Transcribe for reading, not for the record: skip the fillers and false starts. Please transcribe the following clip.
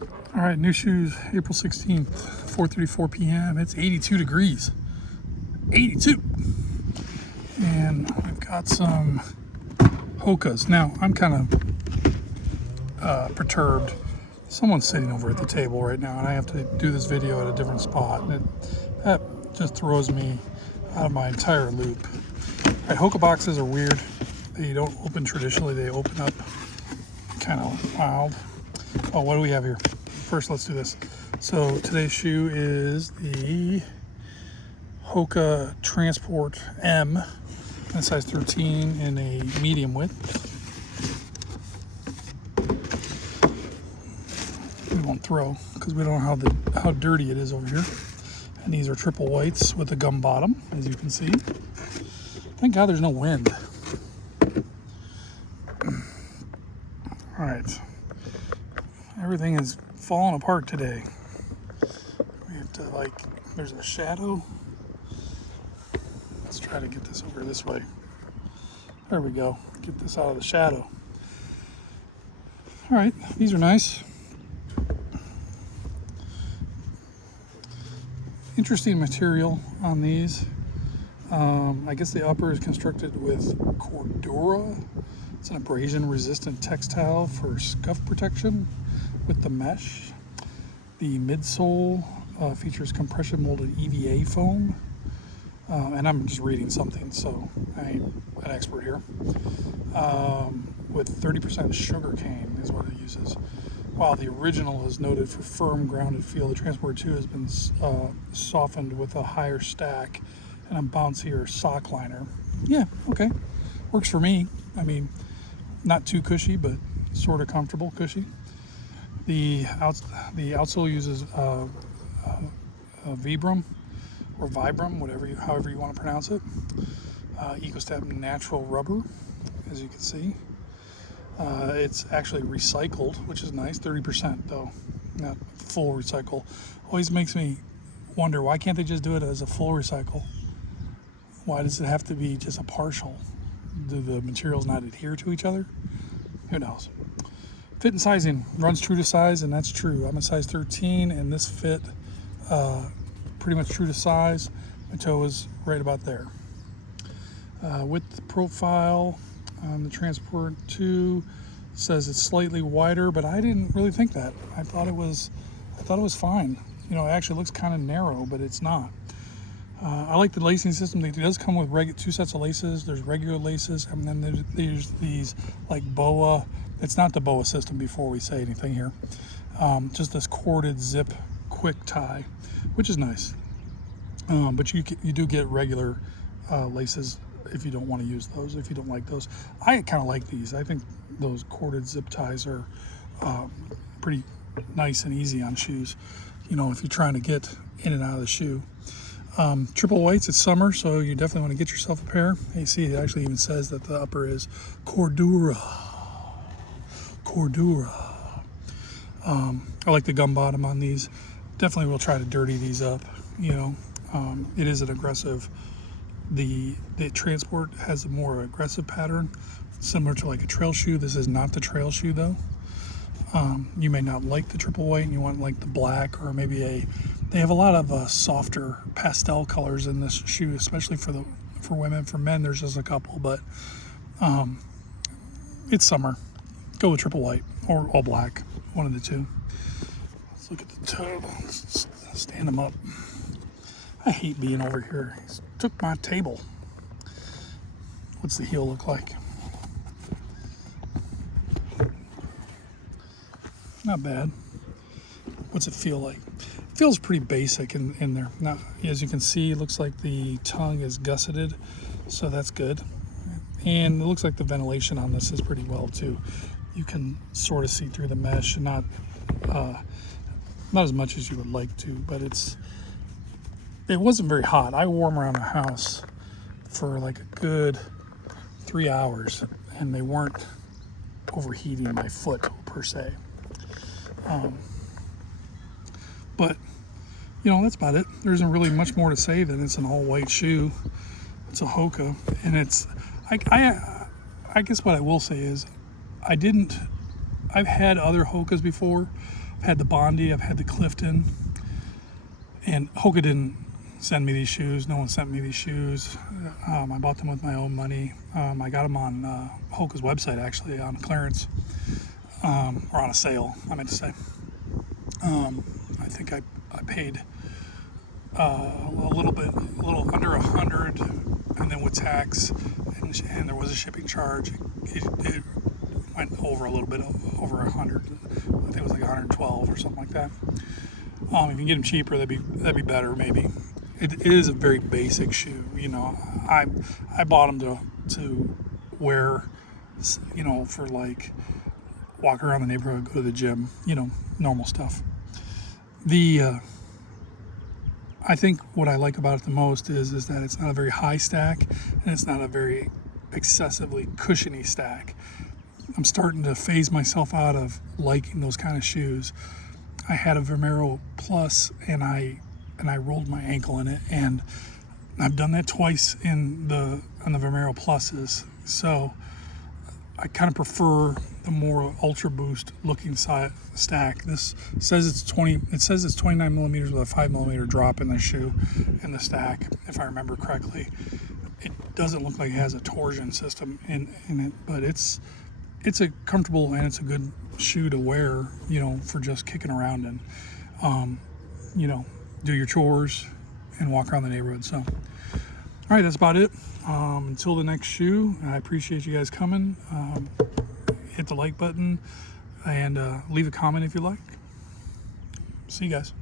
All right, new shoes, April 16th, 4:34 p.m. It's 82 degrees. 82. And we've got some Hokas. Now, I'm kind of perturbed. Someone's sitting over at the table right now, and I have to do this video at a different spot. And that just throws me out of my entire loop. All right, Hoka boxes are weird. They don't open traditionally. They open up kind of wild. Oh, what do we have here? First, let's do this. So today's shoe is the Hoka Transport M in size 13 in a medium width. We won't throw because we don't know how dirty it is over here. And these are triple whites with a gum bottom, as you can see. Thank God there's no wind. All right. Everything is falling apart today. We have to, there's a shadow. Let's try to get this over this way. There we go. Get this out of the shadow. All right, these are nice. Interesting material on these. I guess the upper is constructed with Cordura. It's an abrasion-resistant textile for scuff protection with the mesh. The midsole features compression-molded EVA foam. And I'm just reading something, so I ain't an expert here. With 30% sugarcane is what it uses. While the original is noted for firm, grounded feel, the Transport 2 has been softened with a higher stack and a bouncier sock liner. Yeah, okay. Works for me. I mean, not too cushy, but sort of comfortable cushy. The outsole uses Vibram or Vibram, however you want to pronounce it. EcoStep natural rubber, as you can see. It's actually recycled, which is nice. 30% though, not full recycle. Always makes me wonder, why can't they just do it as a full recycle? Why does it have to be just a partial? Do the materials not adhere to each other? Who knows? Fit and sizing runs true to size, and that's true. I'm a size 13, and this fit pretty much true to size. My toe is right about there. Width profile on the Transport 2 says it's slightly wider, but I didn't really think that. I thought it was fine. You know, it actually looks kind of narrow, but it's not. I like the lacing system. It does come with two sets of laces. There's regular laces, and then there's these like boa. It's not the boa system before we say anything here. Just this corded zip quick tie, which is nice. But you do get regular laces if you don't want to use those, if you don't like those. I kind of like these. I think those corded zip ties are pretty nice and easy on shoes, you know, if you're trying to get in and out of the shoe. Triple whites, it's summer, so you definitely want to get yourself a pair. You see, it actually even says that the upper is Cordura. I like the gum bottom on these. Definitely will try to dirty these up, you know. It is an aggressive, the Transport has a more aggressive pattern, similar to like a trail shoe. This is not the trail shoe though. You may not like the triple white and you want like the black, or maybe they have a lot of softer pastel colors in this shoe, especially for women. For men, there's just a couple, but it's summer. Go with triple white or all black, one of the two. Let's look at the toe. Let's stand them up. I hate being over here. He took my table. What's the heel look like? Not bad. What's it feel like? It feels pretty basic in there. Now, as you can see, it looks like the tongue is gusseted, so that's good. And it looks like the ventilation on this is pretty well too. You can sort of see through the mesh, and not as much as you would like to, but it wasn't very hot. I wore them around the house for like a good 3 hours, and they weren't overheating my foot per se. But you know, that's about it. There isn't really much more to say than it's an all white shoe. It's a Hoka, and I guess what I will say is I didn't I've had other Hokas before. I've had the Bondi, I've had the Clifton, and Hoka didn't send me these shoes. No one sent me these shoes. I bought them with my own money. I got them on Hoka's website, actually, on clearance, or on a sale, I meant to say. I think I paid a little under $100, and then with tax, and there was a shipping charge. It went over a little bit over $100. I think it was like 112 or something like that. If you can get them cheaper, that'd be better, maybe. It is a very basic shoe, you know. I bought them to wear, you know, for like walk around the neighborhood, go to the gym, you know, normal stuff. I think what I like about it the most is that it's not a very high stack, and it's not a very excessively cushiony stack. I'm starting to phase myself out of liking those kind of shoes. I had a Vibram Plus, and I rolled my ankle in it, and I've done that twice on the Vibram Pluses. So I kind of prefer the more Ultra Boost looking stack. This says it's 29 millimeters with a 5 millimeter drop in the shoe in the stack, if I remember correctly. It doesn't look like it has a torsion system in it, but it's a comfortable and it's a good shoe to wear, you know, for just kicking around and you know, do your chores and walk around the neighborhood. So, all right, that's about it. Until the next shoe, I appreciate you guys coming. Hit the like button and leave a comment if you like. See you guys.